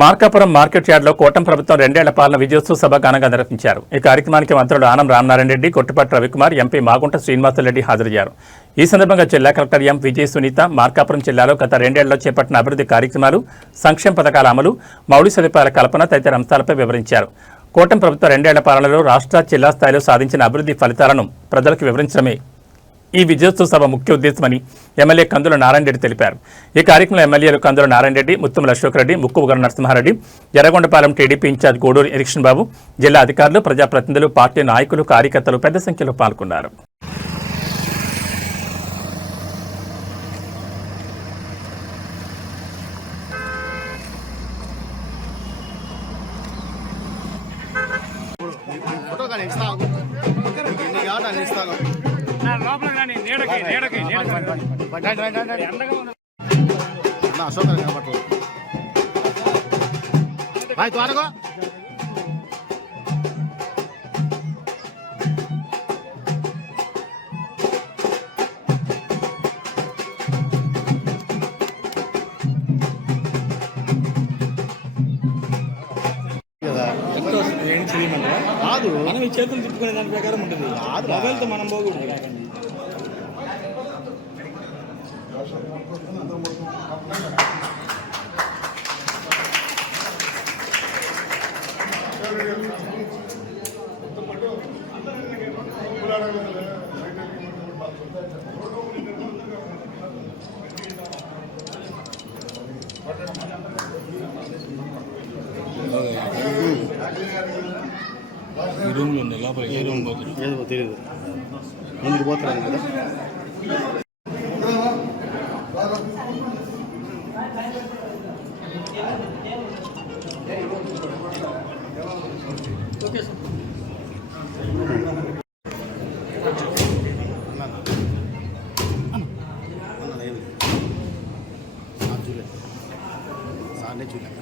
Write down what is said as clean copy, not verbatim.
Markapuram market యార్డ్లో కూటమి ప్రభుత్వం 2 ఏళ్ల పాలన విజయోత్సవ సభ ఘనంగా నిర్వహించారు. ఈ కార్యక్రమానికి మంత్రులు ఆనం రామనారాయణ రెడ్డి, కొట్టుపాటి రవికుమార్, ఎంపీ మాగుంట శ్రీనివాసరెడ్డి హాజరయ్యారు. ఈ సందర్భంగా జిల్లా కలెక్టర్ ఎం విజయ సునీత మార్కాపురం జిల్లాలో గత 2 ఏళ్లలో చేపట్టిన అభివృద్ధి కార్యక్రమాలు, సంక్షేమ పథకాల అమలు, మౌలిక సదుపాయాల కల్పన తదితర అంశాలపై వివరించారు. కూటమి ప్రభుత్వం 2 ఏళ్ల పాలనలో రాష్ట్ర, జిల్లా స్థాయిలో సాధించిన అభివృద్ధి ఫలితాలను ప్రజలకు వివరించడమే ఈ విజయోత్సవ సభ ముఖ్య ఉద్దేశమని ఎమ్మెల్యే కందుల నారాయణ రెడ్డి తెలిపారు. ఈ కార్యక్రమంలో ఎమ్మెల్యేలు కందుల Narayana Reddy, Muthumala Ashok Reddy, ముక్కుబుగర Narasimha Reddy, Yerragondapalem TDP incharge Gudur erection బాబు, జిల్లా అధికారులు, ప్రజాప్రతినిధులు, పార్టీ నాయకులు, కార్యకర్తలు పెద్ద సంఖ్యలో పాల్గొన్నారు. కాదు మనం ఈ చేతులు తిప్పుకునే దాని ప్రకారం ఉంటుంది. మొబైల్తో మనం పోకూడదు. ఈ రూమ్లో ఉంది, లోపల ఏ రూమ్ పోతుంది ఏదో తెలియదు. ముందుకు పోతున్నాను కదా. Okay sir. చూడలేదు సార్నే చూడలేదు.